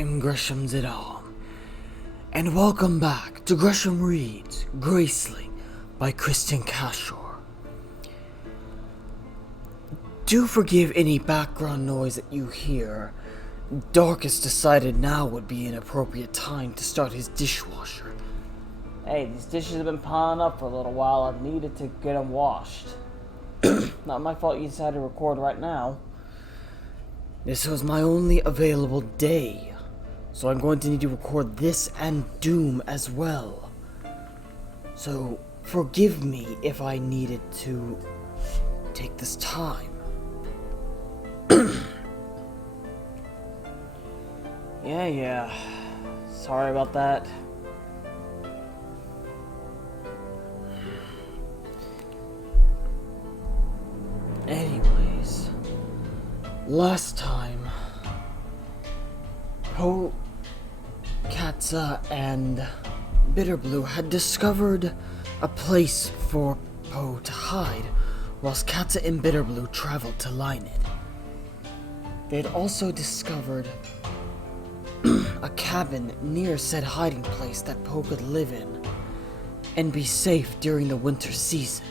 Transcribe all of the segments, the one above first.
am Gresham and welcome back to Gresham Reads Graceling by Kristen Cashore. Do forgive any background noise that you hear. Darkus decided now would be an appropriate time to start his dishwasher. Hey, these dishes have been piling up for a little while. I've needed to get them washed. Not my fault you decided to record right now. This was my only available day, so I'm going to need to record this and Doom as well. So, forgive me if I needed to take this time. Yeah. Sorry about that. Anyways, last time, Katsa and Bitterblue had discovered a place for Poe to hide, whilst Katsa and Bitterblue traveled to line it. They had also discovered a cabin near said hiding place that Poe could live in and be safe during the winter season.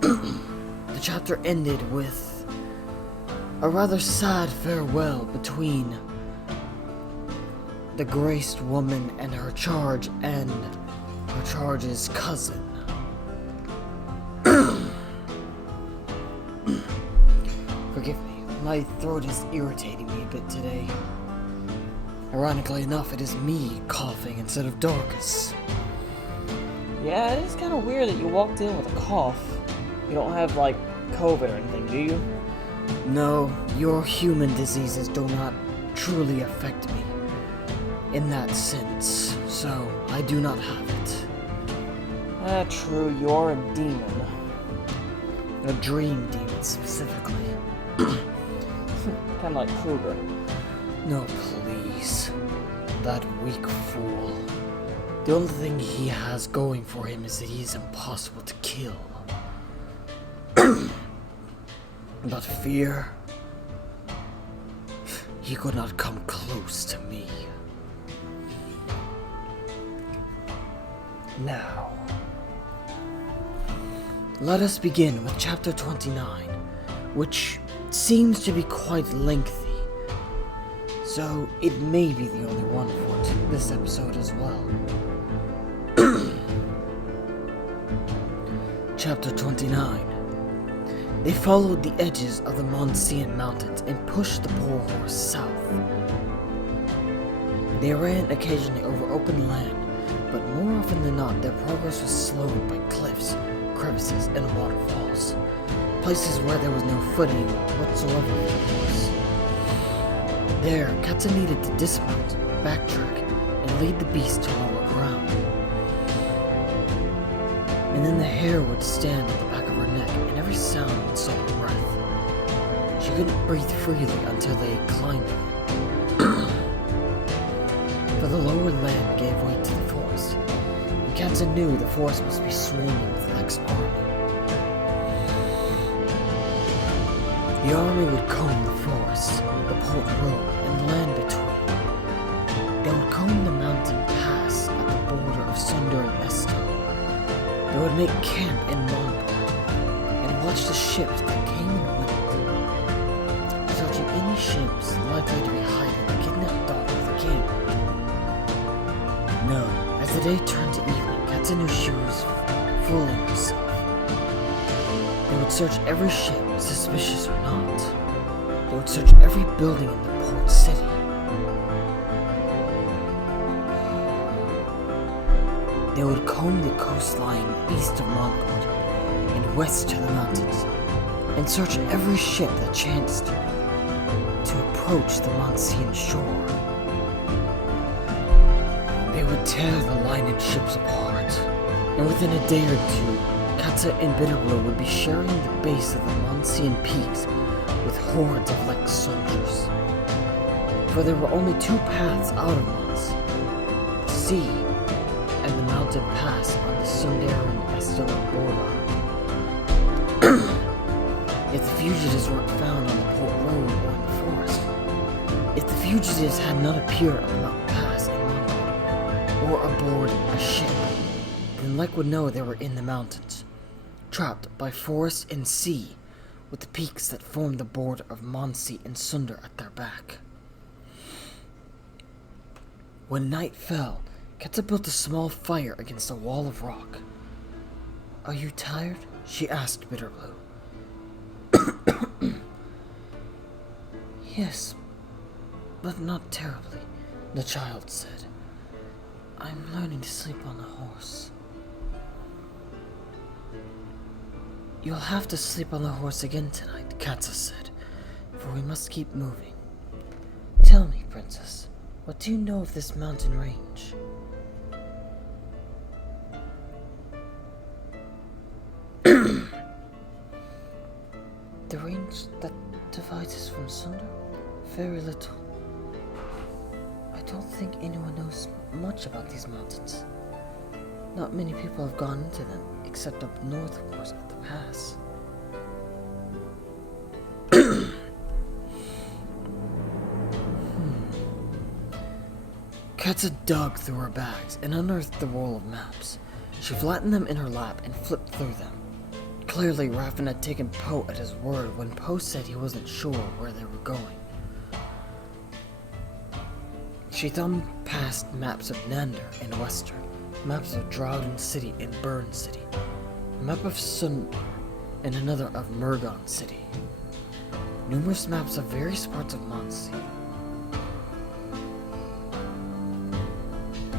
The chapter ended with a rather sad farewell between the graced woman and her charge and her charge's cousin. Forgive me, my throat is irritating me a bit today. Ironically enough, it is me coughing instead of Darkus. Yeah, it is kind of weird that you walked in with a cough. You don't have, like, COVID or anything, do you? No, your human diseases do not truly affect me in that sense, so I do not have it. True, you're a demon. A dream demon, specifically. Kinda like Kruger. No, please. That weak fool. The only thing he has going for him is that he is impossible to kill. But fear, he could not come close to me. Now, let us begin with chapter 29, which seems to be quite lengthy. So it may be the only one for this episode as well. Chapter 29. They followed the edges of the Monsean mountains and pushed the poor horse south. They ran occasionally over open land, but more often than not their progress was slowed by cliffs, crevices, and waterfalls, places where there was no footing whatsoever for the horse. There, Katsa needed to dismount, backtrack, and lead the beast to lower ground. And then the hair would stand at the back of her neck, and every sound would stop her breath. She couldn't breathe freely until they had climbed it. For the lower land gave way to the forest, and Katsa knew the forest must be swarming with Lek's army. The army would comb the forest, the port road, and the land between. They would comb the mountain pass at the border of Sunderan. They would make camp in Monsean and watch the ships that came and went, searching any ships likely to be hiding the kidnapped daughter of the king. No, as the day turned to evening, Katsa knew she was fooling herself. They would search every ship, suspicious or not. They would search every building in the port city. They would comb the coastline east of Monsean and west to the mountains, and search every ship that chanced to approach the Monsean shore. They would tear the lineage ships apart, and within a day or two, Katsa and Bitterblue would be sharing the base of the Monsean peaks with hordes of Lek's soldiers. For there were only two paths out of Monsean: the sea and the mountain pass on the Sunderan border. If the fugitives weren't found on the port road or in the forest, If the fugitives had not appeared on the mountain pass in Mongolia, or aboard a ship, then Lek would know they were in the mountains, trapped by forest and sea, with the peaks that formed the border of Monsea and Sunder at their back. When night fell, Katsa built a small fire against a wall of rock. "Are you tired?" she asked Bitterblue. "Yes, but not terribly," the child said. "I'm learning to sleep on a horse." "You'll have to sleep on the horse again tonight," Katsa said, "for we must keep moving. Tell me, Princess, what do you know of this mountain range?" "The range that divides us from Sunder? Very little. I don't think anyone knows much about these mountains. Not many people have gone into them, except up north, of course, at the pass." Katsa dug through her bags and unearthed the roll of maps. She flattened them in her lap and flipped through them. Clearly, Raffen had taken Poe at his word when Poe said he wasn't sure where they were going. She thumbed past maps of Nander and Western, maps of Drowden City and Burn City, a map of Sunder, and another of Murgon City. Numerous maps of various parts of Monsea.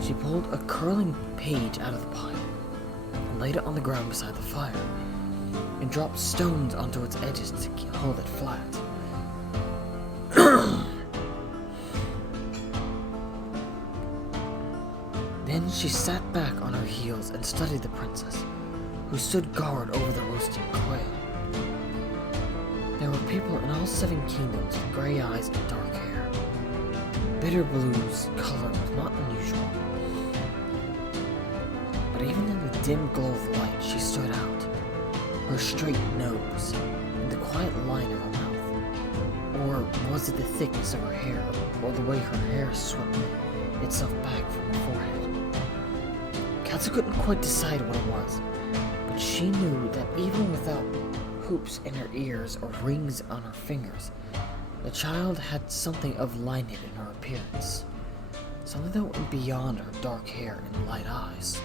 She pulled a curling page out of the pile and laid it on the ground beside the fire, and dropped stones onto its edges to hold it flat. Then she sat back on her heels and studied the princess, who stood guard over the roasting quail. There were people in all 7 kingdoms with gray eyes and dark hair. Bitterblue's color was not unusual, but even in the dim glow of light, she stood out. Her straight nose, and the quiet line of her mouth. Or was it the thickness of her hair, or the way her hair swept itself back from her forehead? Katsa couldn't quite decide what it was, but she knew that even without hoops in her ears or rings on her fingers, the child had something of lineage in her appearance. Something that went beyond her dark hair and light eyes.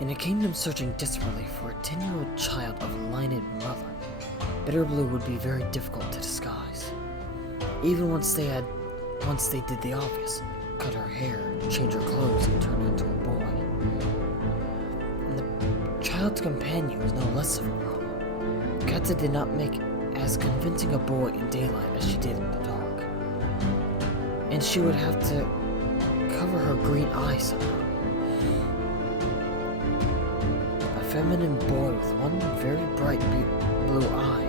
In a kingdom searching desperately for a 10-year-old child of a lineage mother, Bitterblue would be very difficult to disguise. Even once they did the obvious, cut her hair, change her clothes, and turn her into a boy. And the child's companion was no less of a problem. Katsa did not make as convincing a boy in daylight as she did in the dark. And she would have to cover her green eye somehow. A feminine boy with one very bright blue eye,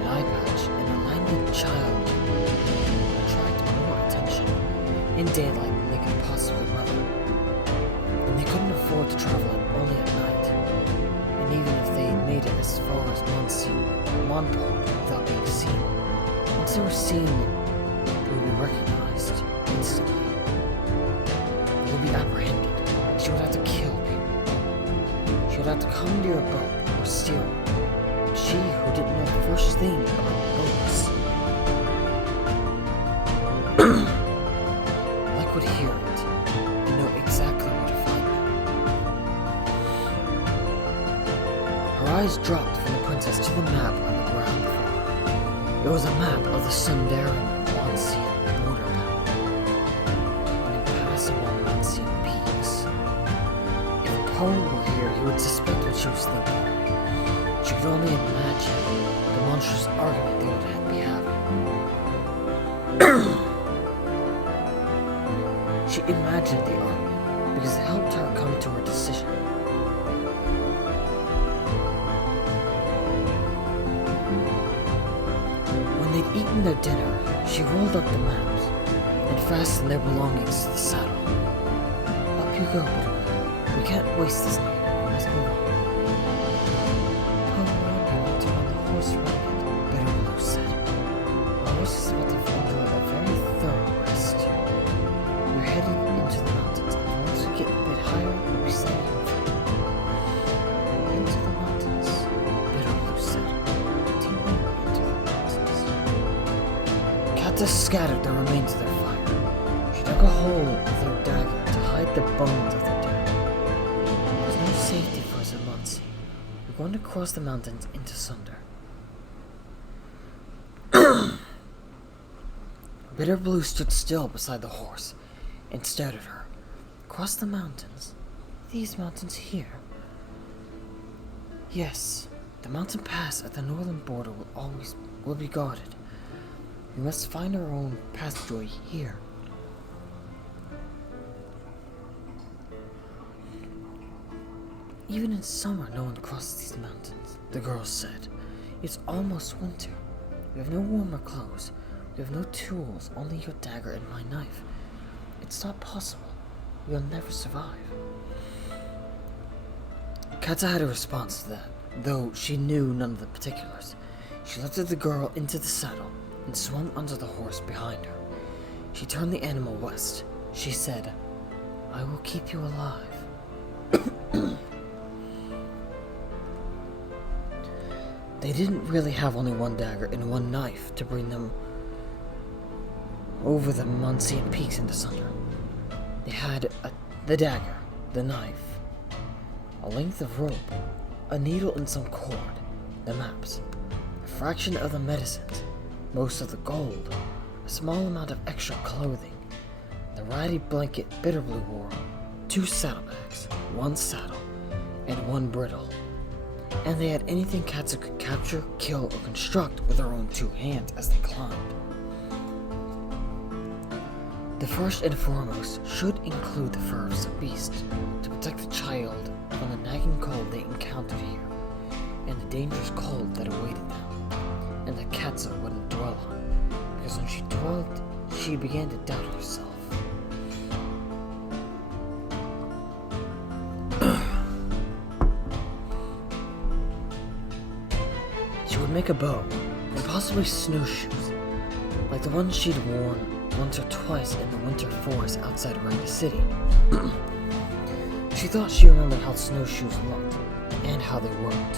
an eye patch, and a languid child attract more attention in daylight than they could possibly weather. And they couldn't afford to travel only at night. And even if they made it as far as Monport without being seen, once they were seen, they would be recognized instantly. They would be apprehended, and she would have to kill people. She would have to commandeer a boat or steal one. She who didn't know the first thing about boats. Lek would hear it and know exactly where to find them. Her eyes dropped from the princess to the map on the ground before her. It was a map of the Sunderan Monsean border map, and impassable Monsean peaks. If Poe were here, he would suspect what she was thinking. She could only imagine the monstrous argument they would be having. She imagined the argument because it helped her come to her decision. When they'd eaten their dinner, she rolled up the maps and fastened their belongings to the saddle. Up you go, Bitterblue. We can't waste this night. We must move on. Poe warned you not to run the horse ragged, Bitterblue horse is about to enjoy a very thorough rest. We're headed into the mountains, and once we get a bit higher, we'll be setting off. Into the mountains, Bitterblue said. Deeper into the mountains. Katsa scattered the remains of their fire. She dug a hole with her dagger to hide the bones of their dead. There's no safety for us at Monsea. We're going to cross the mountains into Sunderan. Bitterblue stood still beside the horse and stared at her. Across the mountains? These mountains here? Yes, the mountain pass at the northern border will be guarded. We must find our own passageway here. Even in summer, no one crosses these mountains, the girl said. It's almost winter. We have no warmer clothes. We have no tools, only your dagger and my knife. It's not possible. We'll never survive. Katsa had a response to that, though she knew none of the particulars. She lifted the girl into the saddle and swung onto the horse behind her. She turned the animal west. She said, I will keep you alive. They didn't really have only one dagger and one knife to bring them over the Monsean peaks into Sunderan. They had the dagger, the knife, a length of rope, a needle and some cord, the maps, a fraction of the medicines, most of the gold, a small amount of extra clothing, the ratty blanket Bitterblue wore, 2 saddlebags, 1 saddle, and 1 bridle. And they had anything Katsa could capture, kill, or construct with her own 2 hands as they climbed. The first and foremost should include the fur of some beast to protect the child from the nagging cold they encountered here, and the dangerous cold that awaited them, and that Katsa wouldn't dwell on, because when she dwelled, she began to doubt herself. She would make a bow, and possibly snowshoes, like the ones she'd worn once or twice in the winter forest outside Raina City. She thought she remembered how snowshoes looked, and how they worked.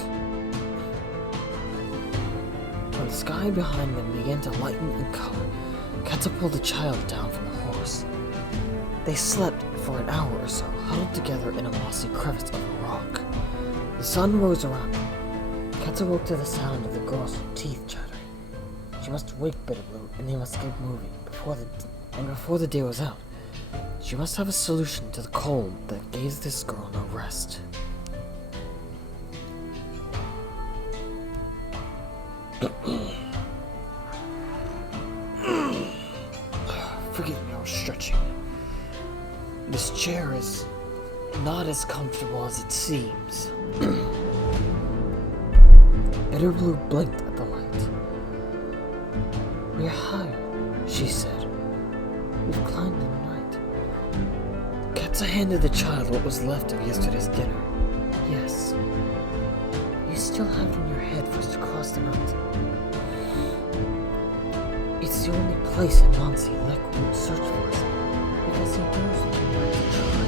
When the sky behind them began to lighten in color, Katsa pulled the child down from the horse. They slept for an hour or so, huddled together in a mossy crevice of a rock. The sun rose around them. Katsa woke to the sound of the girl's teeth chattering. She must wake Bitterblue, and they must get moving before the day was out. She must have a solution to the cold that gave this girl no rest. Forgive me, I was stretching. This chair is not as comfortable as it seems. Bitterblue blinked at the light. We're higher, she said. We've climbed in the night. Katsa handed the child what was left of yesterday's dinner. Yes. You still have it in your head for us to cross the mountain. It's the only place in Monsea Lek won't search for us, because he knows we might try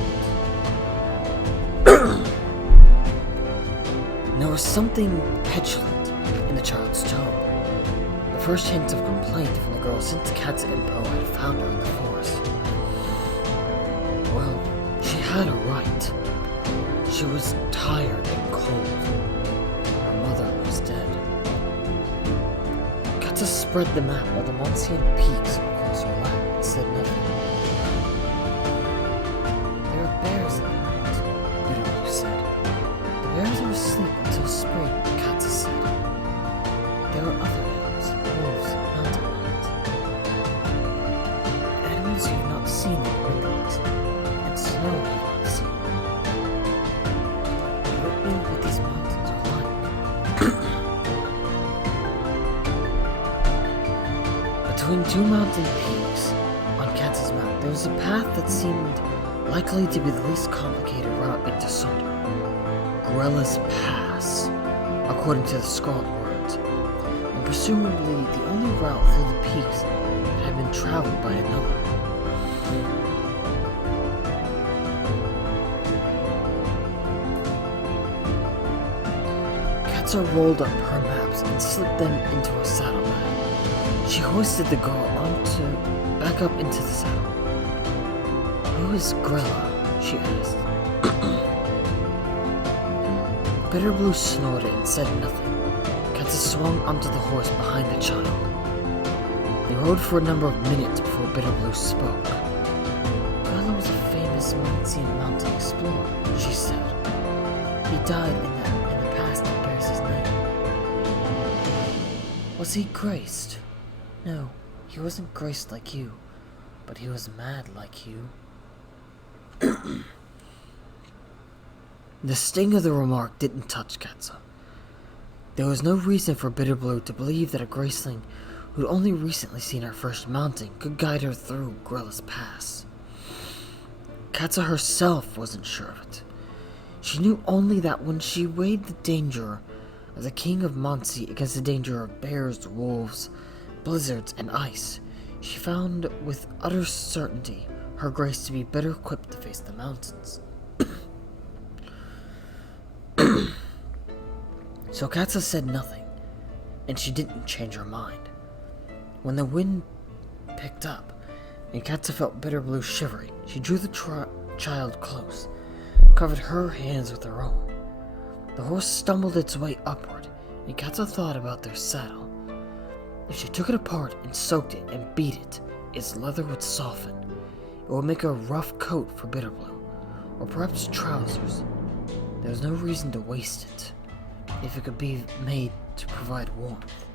it. There was something petulant in the child's tone. The first hint of complaint from the girl since Katsa and Poe had found her in the forest. Well, she had a right. She was tired and cold. Her mother was dead. Katsa spread the map of the Monsean peaks across her lap and said nothing. There are bears in the night, Bitterblue said. The bears are asleep until spring, Katsa said. There are other animals, wolves, mountain lions. Animals you've not seen in windows, and snow you've not seen. You don't know what these mountains are like. Between 2 mountain peaks on Katsa's map, there was a path that seemed likely to be the least complicated route into Sunderan. Grella's Pass, according to the scrawled words, and presumably the only route through the piece that had been traveled by another. Katsa rolled up her maps and slipped them into her saddlebag. She hoisted the girl back up into the saddle. "Who is Grella?" she asked. Bitterblue snorted and said nothing. Katsa swung onto the horse behind the child. They rode for a number of minutes before Bitterblue spoke. "Grella was a famous Monsean mountain explorer," she said. "He died in the past that bears his name." "Was he graced?" "No, he wasn't graced like you, but he was mad like you." The sting of the remark didn't touch Katsa. There was no reason for Bitterblue to believe that a Graceling who'd only recently seen her first mounting could guide her through Grella's pass. Katsa herself wasn't sure of it. She knew only that when she weighed the danger of the King of Monsea against the danger of bears, wolves, blizzards, and ice, she found with utter certainty her grace to be better equipped to face the mountains. So Katsa said nothing, and she didn't change her mind. When the wind picked up, and Katsa felt Bitterblue shivering, she drew the child close, covered her hands with her own. The horse stumbled its way upward, and Katsa thought about their saddle. If she took it apart and soaked it and beat it, its leather would soften. It would make a rough coat for Bitterblue, or perhaps trousers. There was no reason to waste it, if it could be made to provide warmth.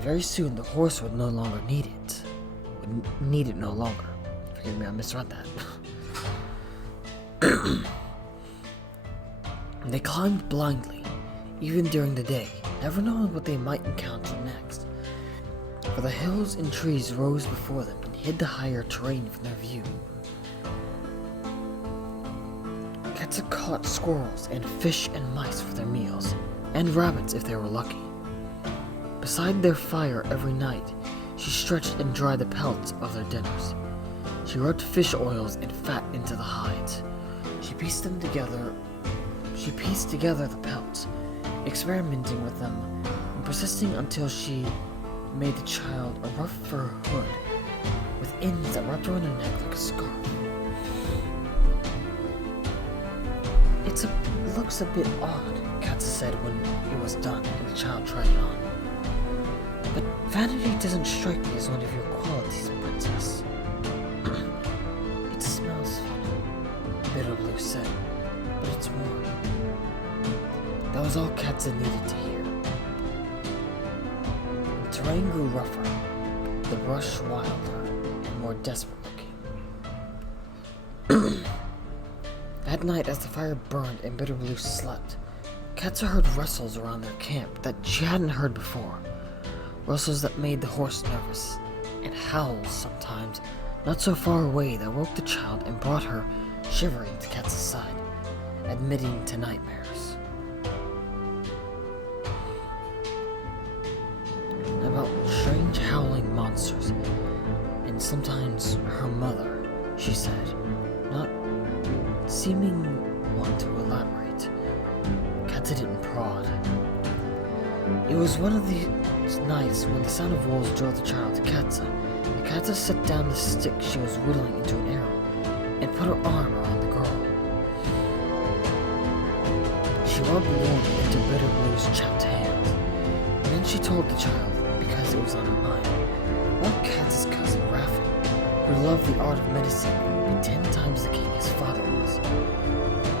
Very soon the horse would no longer need it. Would need it no longer. Forgive me, I misread that. They climbed blindly, even during the day, never knowing what they might encounter next. For the hills and trees rose before them and hid the higher terrain from their view. Katsa caught squirrels and fish and mice for their meals, and rabbits if they were lucky. Beside their fire every night, she stretched and dried the pellets of their dinners. She rubbed fish oils and fat into the hides. She pieced together the pelts, experimenting with them and persisting until she made the child a rough fur hood with ends that wrapped around her neck like a scarf. It looks a bit odd, Katsa said when it was done and the child tried it on. "But vanity doesn't strike me as one of your qualities, Princess." "It smells funny," Bitterblue said, "but it's warm." That was all Katsa needed to hear. The terrain grew rougher, the brush wilder and more desperate looking. At night, as the fire burned and Bitterblue slept, Katsa heard rustles around their camp that she hadn't heard before. Rustles that made the horse nervous, and howls sometimes, not so far away, that woke the child and brought her shivering to Katsa's side, admitting to nightmares. About strange howling monsters, and sometimes her mother, she said, not seeming one to elaborate. Katsa didn't prod. It was one of these nights when the sound of wolves drove the child to Katsa, and Katsa set down the stick she was whittling into an arrow and put her arm around the girl. She rubbed warmth into Bitterblue's chapped hands, and then she told the child, because it was on her mind, about Katsa's cousin Raffin, who loved the art of medicine and would be 10 times the king his father was,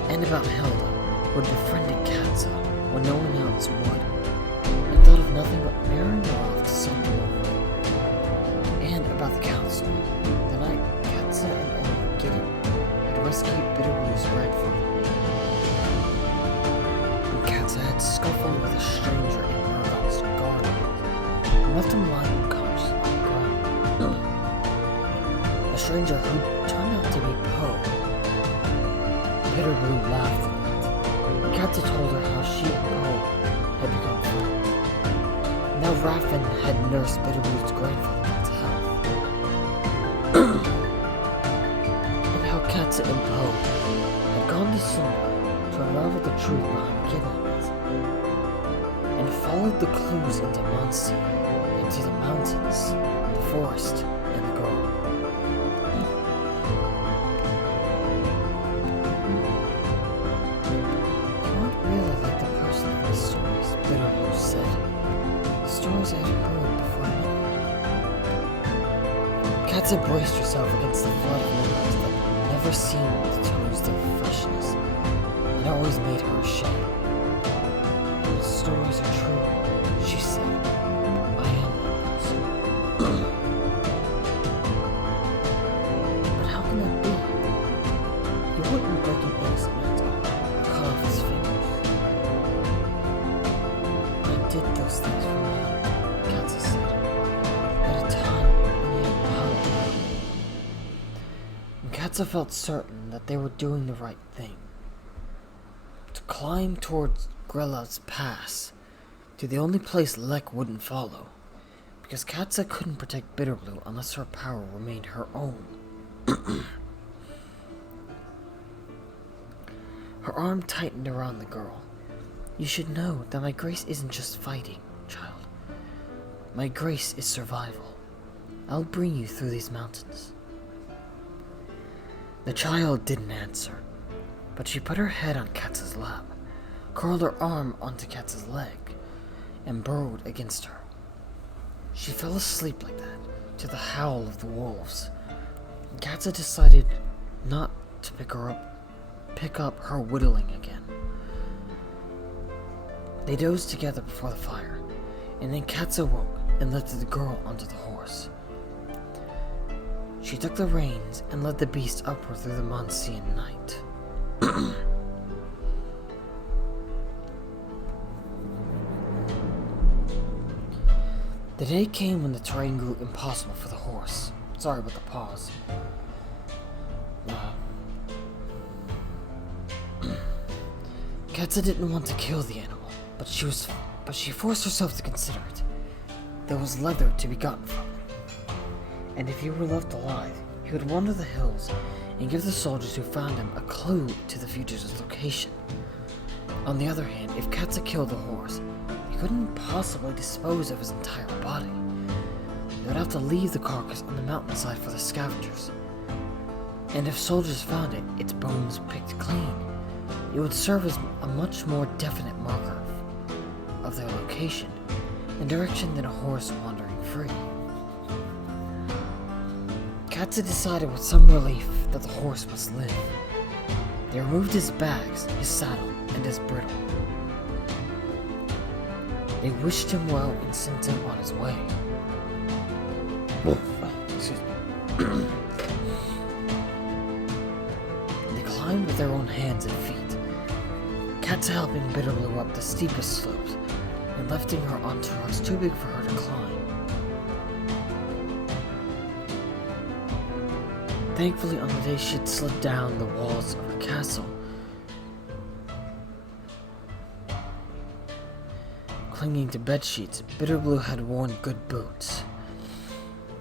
and about Helda, who had befriended Katsa when no one else would, and thought of nothing but marrying her off to someone, and about the council, the night Katsa and old Gideon had rescued Bitterblue's grandfather. And Katsa had scuffled with a stranger in Murdoch's garden and left him lying unconscious on the ground. A stranger who turned out to be Poe. Bitterblue laughed at that, and Katsa told her how she and Poe had become friends. Now Raffin had nursed Bitterblue's grandfather truth behind kidnappings, and followed the clues into Monsean, into the mountains, the forest, and the girl. You aren't really like the person in the stories, Bitterblue said. The stories I'd heard before I met you. Katsa braced herself against the flood of memories that never seemed to lose their freshness. It always made her ashamed. The stories are true, she said. I am that person. But how can that be? You wouldn't break an innocent man's arm, cut off his fingers. I did those things for me, Katsa said. At a time when he had power. And Katsa felt certain that they were doing the right thing. To climb towards Grellad's Pass, to the only place Lek wouldn't follow, because Katsa couldn't protect Bitterblue unless her power remained her own. Her arm tightened around the girl. You should know that my grace isn't just fighting, child. My grace is survival. I'll bring you through these mountains. The child didn't answer, but she put her head on Katsa's lap, curled her arm onto Katsa's leg, and burrowed against her. She fell asleep like that, to the howl of the wolves. Katsa decided not to pick up her whittling again. They dozed together before the fire, and then Katsa woke and lifted the girl onto the horse. She took the reins and led the beast upward through the Monsean night. The day came when the terrain grew impossible for the horse. Sorry about the pause. Katsa didn't want to kill the animal, but she forced herself to consider it. There was leather to be gotten from it. And if he were left alive, he would wander the hills and give the soldiers who found him a clue to the fugitive's location. On the other hand, if Katsa killed the horse, he couldn't possibly dispose of his entire body. They would have to leave the carcass on the mountainside for the scavengers. And if soldiers found it, its bones picked clean, it would serve as a much more definite marker of their location and direction than a horse wandering free. Katsa decided with some relief that the horse must live. They removed his bags, his saddle, and his bridle. They wished him well and sent him on his way. Excuse me. They climbed with their own hands and feet, Katsa helping Bitterblue up the steepest slopes and lifting her onto rocks too big for her to climb. Thankfully, on the day she had slid down the walls of her castle, clinging to bedsheets, Bitterblue had worn good boots,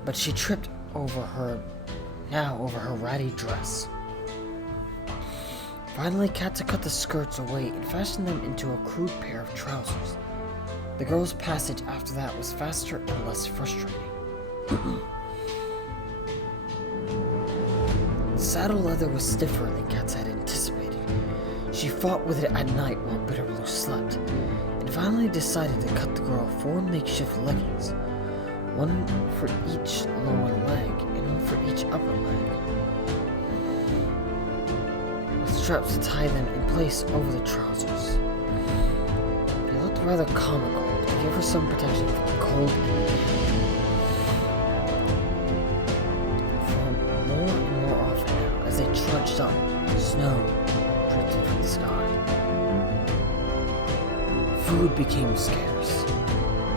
but she tripped over her ratty dress. Finally, Katsa cut the skirts away and fashioned them into a crude pair of trousers. The girl's passage after that was faster and less frustrating. The saddle leather was stiffer than Katsa had anticipated. She fought with it at night while Bitterblue slept, and finally decided to cut the girl 4 makeshift leggings, one for each lower leg and one for each upper leg, with straps to tie them in place over the trousers. They looked rather comical, but to give her some protection from the cold and the damp. As they trudged up, snow drifted from the sky. Food became scarce.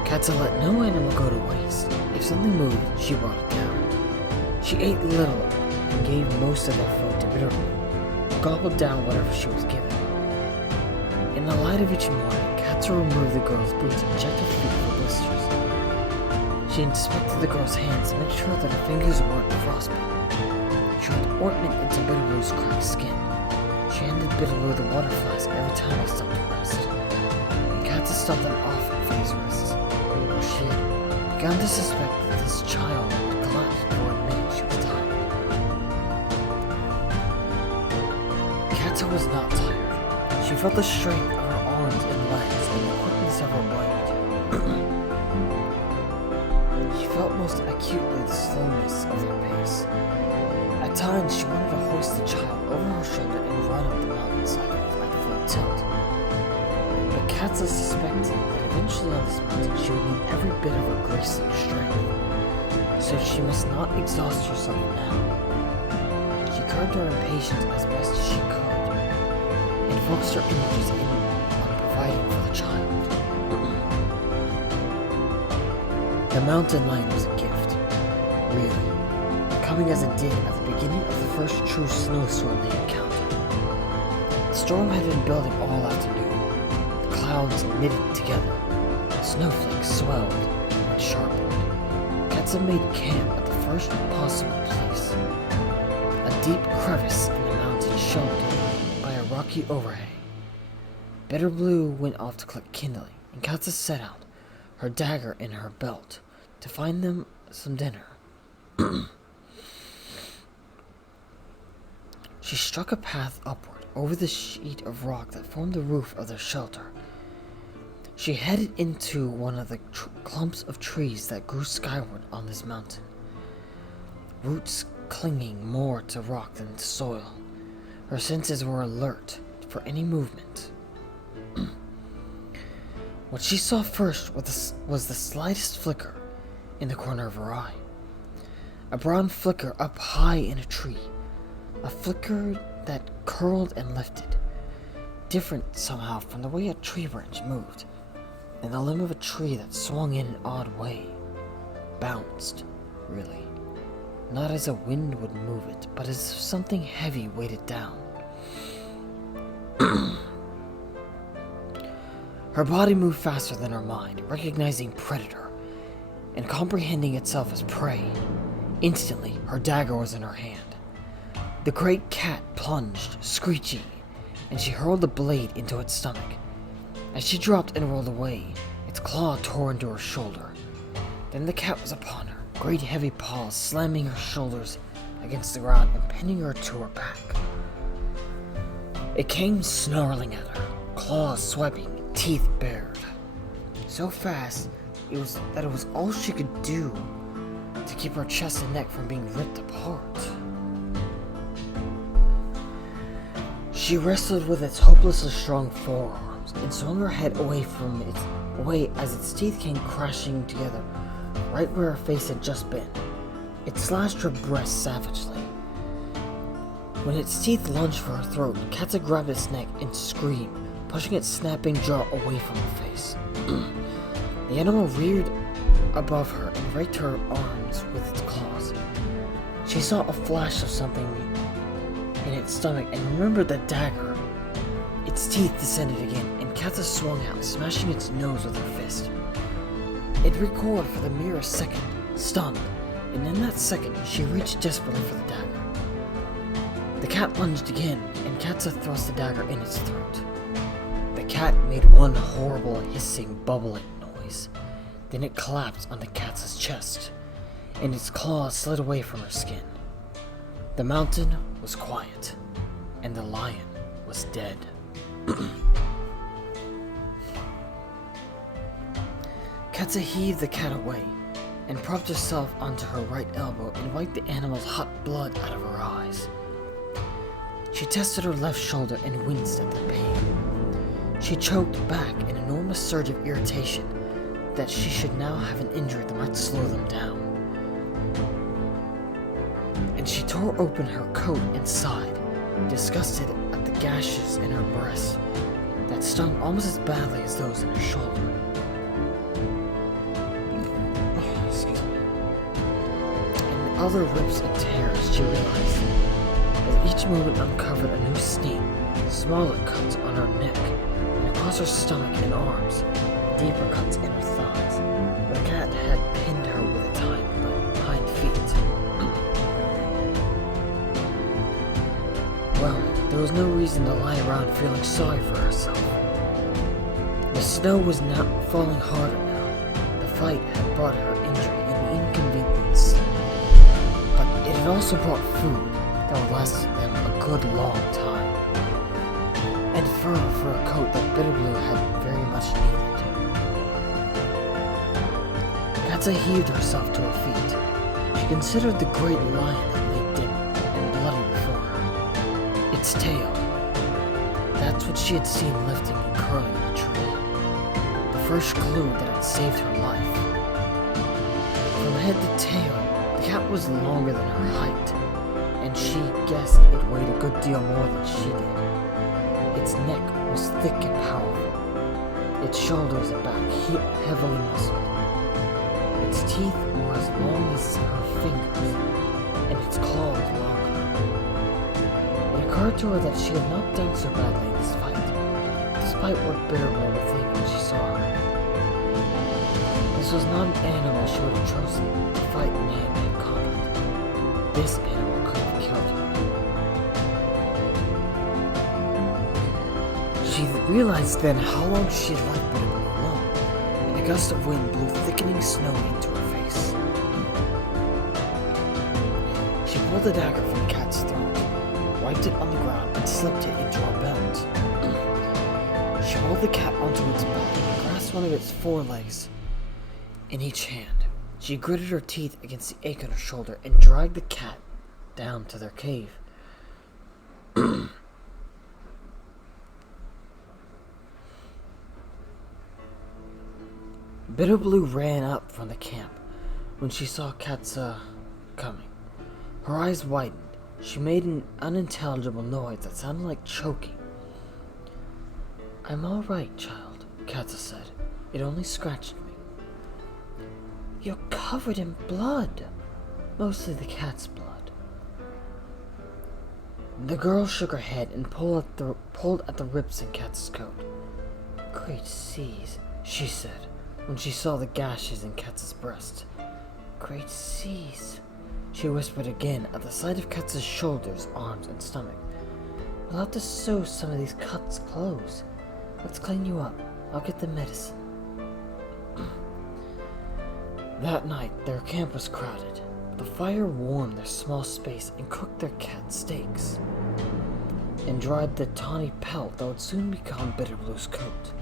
Katsa let no animal go to waste. If something moved, she brought it down. She ate little and gave most of her food to Bitterblue, who gobbled down whatever she was given. In the light of each morning, Katsa removed the girl's boots and checked her feet for blisters. She inspected the girl's hands to make sure that her fingers weren't frostbitten. She rubbed ointment into Bitterblue's cracked skin. She She handed Bitterblue the water flask every time he stopped to rest, and Katsa stopped them often for his rests. She had begun to suspect that this child would collapse before admitting she was tired. Katsa was not tired. She felt the strength of her arms and legs and the quickness of her blade. She felt most acutely the slowness of their pace. At times, she wanted to hoist the child over her shoulder and run up the mountainside at full tilt. But Katsa suspected that eventually on this mountain she would need every bit of her Graceling strength, so she must not exhaust herself now. She curbed her impatience as best as she could, and focused her energies on providing for the child. The mountain lion was a gift, really, coming as it did at the beginning of the first true snowstorm they encountered. The storm had been building all afternoon. The clouds knitted together, snowflakes swelled and sharpened. Katsa made camp at the first possible place, a deep crevice in the mountain sheltered by a rocky overhang. Bitterblue went off to collect kindling, and Katsa set out, her dagger in her belt, to find them some dinner. She struck a path upward over the sheet of rock that formed the roof of their shelter. She headed into one of the clumps of trees that grew skyward on this mountain, roots clinging more to rock than to soil. Her senses were alert for any movement. What she saw first was the slightest flicker in the corner of her eye. A brown flicker up high in a tree. A flicker that curled and lifted, different somehow from the way a tree branch moved, and the limb of a tree that swung in an odd way. Bounced, really. Not as a wind would move it, but as if something heavy weighed it down. Her body moved faster than her mind, recognizing predator, and comprehending itself as prey. Instantly, her dagger was in her hand. The great cat plunged, screeching, and she hurled the blade into its stomach. As she dropped and rolled away, its claw tore into her shoulder. Then the cat was upon her, great heavy paws slamming her shoulders against the ground and pinning her to her back. It came snarling at her, claws swiping, teeth bared. So fast that it was all she could do to keep her chest and neck from being ripped apart. She wrestled with its hopelessly strong forearms and swung her head away as its teeth came crashing together right where her face had just been. It slashed her breast savagely. When its teeth lunged for her throat, Katsa grabbed its neck and screamed, pushing its snapping jaw away from her face. The animal reared above her and raked her arms with its claws. She saw a flash of something in its stomach and remembered the dagger. Its teeth descended again, and Katsa swung out, smashing its nose with her fist. It recoiled for the merest second, stunned, and in that second she reached desperately for the dagger. The cat lunged again, and Katsa thrust the dagger in its throat. The cat made one horrible hissing, bubbling noise. Then it collapsed onto Katsa's chest, and its claws slid away from her skin. The mountain was quiet, and the lion was dead. Katsa heaved the cat away, and propped herself onto her right elbow and wiped the animal's hot blood out of her eyes. She tested her left shoulder and winced at the pain. She choked back an enormous surge of irritation that she should now have an injury that might slow them down. And she tore open her coat and sighed, disgusted at the gashes in her breast that stung almost as badly as those in her shoulder. And other rips and tears, she realized, as each moment uncovered a new sting, smaller cuts on her neck and across her stomach and arms, deeper cuts in her thighs, where the cat had pinned her with its hind feet. Well, there there was no reason to lie around feeling sorry for herself. The snow was now falling harder now. The fight had brought her injury and inconvenience, but it had also brought food that would last them a good long time, and fur for a coat that Bitterblue had very much needed. Katsa heaved herself to her feet. She considered the great lion that lay dim and bloody before her. Its tail. That's what she had seen lifting and curling in the tree. The first clue that had saved her life. From head to tail, the cat was longer than her height, and she guessed it weighed a good deal more than she did. Its neck was thick and powerful. Its shoulders and back heavily muscled. Its teeth were as long as her fingers, and its claws longer. It occurred to her that she had not done so badly in this fight, despite what Bitterblue would think when she saw her. This was not an animal she would have chosen to fight in hand-to-hand combat. This animal could have killed her. She realized then how long she had left Bitterblue alone, and a gust of wind blew thickening snow into her face. She pulled the dagger from the cat's throat, wiped it on the ground, and slipped it into her belt. She rolled the cat onto its back and grasped one of its forelegs in each hand. She gritted her teeth against the ache on her shoulder and dragged the cat down to their cave. Bitterblue ran up from the camp when she saw Katsa coming. Her eyes widened. She made an unintelligible noise that sounded like choking. "I'm all right, child," Katsa said. "It only scratched me." "You're covered in blood. Mostly the cat's blood." The girl shook her head and pulled at the rips in Katsa's coat. "Great seas," she said, when she saw the gashes in Katsa's breast. "Great seas," she whispered again at the sight of Katsa's shoulders, arms, and stomach. "We'll have to sew some of these cuts closed. Let's clean you up. I'll get the medicine." That night, their camp was crowded. The fire warmed their small space and cooked their cat steaks, and dried the tawny pelt that would soon become Bitterblue's coat.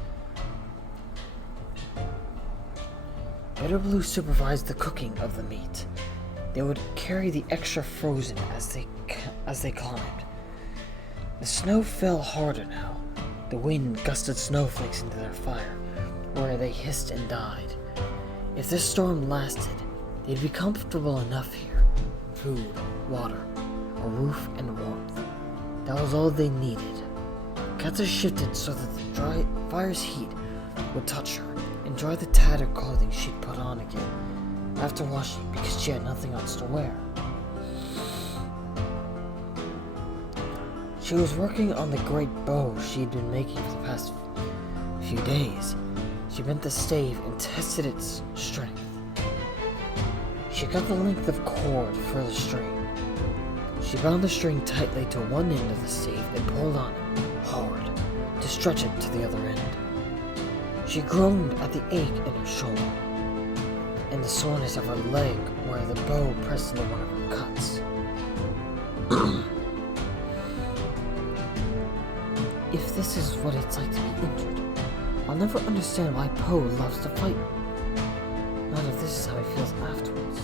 Bitterblue supervised the cooking of the meat. They would carry the extra frozen as they climbed. The snow fell harder now. The wind gusted snowflakes into their fire, where they hissed and died. If this storm lasted, they'd be comfortable enough here. Food, water, a roof, and warmth. That was all they needed. Katsa shifted so that the fire's heat would touch her and dry the tattered clothing she'd put on again after washing because she had nothing else to wear. She was working on the great bow she'd been making for the past few days. She bent the stave and tested its strength. She cut the length of cord for the string. She bound the string tightly to one end of the stave and pulled on it hard to stretch it to the other end. She groaned at the ache in her shoulder and the soreness of her leg where the bow pressed into one of her cuts. If this is what it's like to be injured, I'll never understand why Poe loves to fight. Not if this is how he feels afterwards.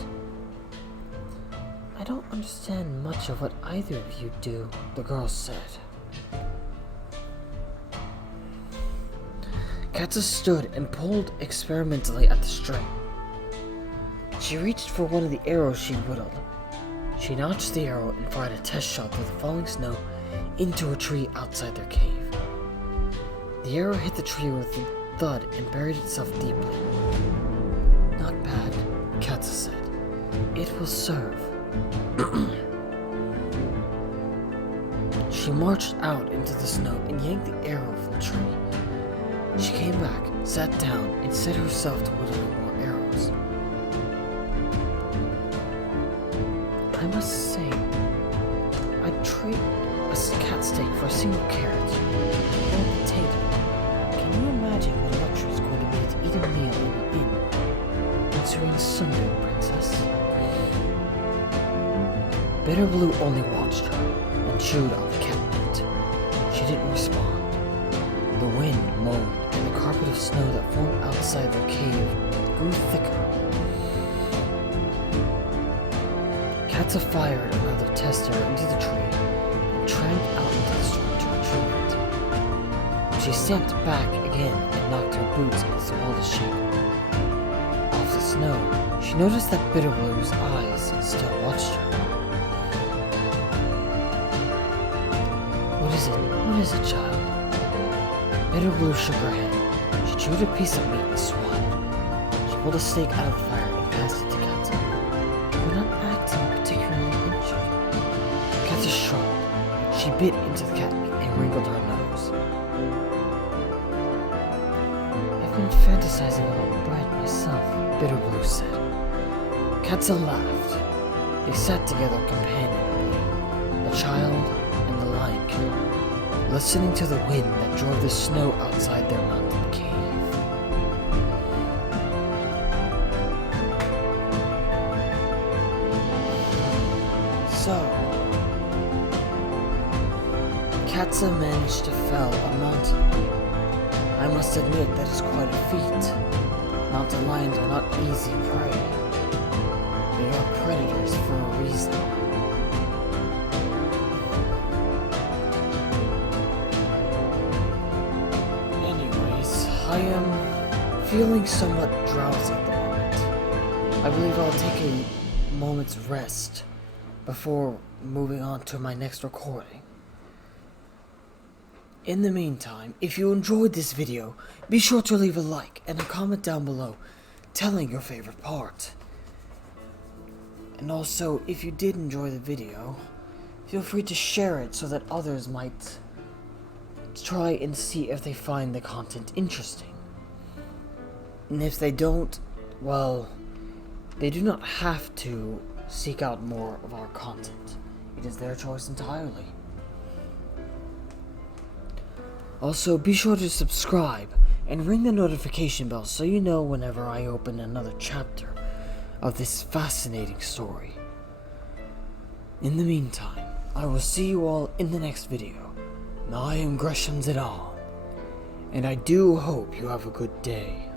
I don't understand much of what either of you do, the girl said. Katsa stood and pulled experimentally at the string. She reached for one of the arrows she'd whittled. She notched the arrow and fired a test shot through the falling snow into a tree outside their cave. The arrow hit the tree with a thud and buried itself deeply. Not bad, Katsa said. It will serve. She marched out into the snow and yanked the arrow from the tree. She came back, sat down, and set herself to whittle more arrows. I must say, I'd cat steak for a single carrot or a potato. Can you imagine what a luxury it's going to be to eat a meal in an inn once you're in Sunderan, princess? Bitterblue only watched her and chewed on the cat meat. She didn't respond. The wind moaned, and the carpet of snow that formed outside their cave grew thicker. Katsa fired another tester into the tree and tramped out into the storm to retrieve it. She stamped back again and knocked her boots against the wall to shake her. Off the snow, she noticed that Bitterblue's eyes still watched her. What is it? What is it, child? Bitterblue shook her head. She chewed a piece of meat and swallowed. She pulled a steak out of the fire and passed it to Katsa. You're not acting particularly injured. Katsa shrugged. She bit into the cat meat and wrinkled her nose. I've been fantasizing about bread myself, Bitterblue said. Katsa laughed. They sat together companionably, the child and the lion killer, listening to the wind that drove the snow outside their mountain cave. So, Katsa managed to fell a mountain lion. I must admit that is quite a feat. Mountain lions are not easy prey. They are predators for a reason. I am feeling somewhat drowsy at the moment. I believe I'll take a moment's rest before moving on to my next recording. In the meantime, if you enjoyed this video, be sure to leave a like and a comment down below telling your favorite part. And also, if you did enjoy the video, feel free to share it so that others might try and see if they find the content interesting. And if they don't, well, they do not have to seek out more of our content. It is their choice entirely. Also, be sure to subscribe and ring the notification bell so you know whenever I open another chapter of this fascinating story. In the meantime, I will see you all in the next video. I am Gresham, and I do hope you have a good day.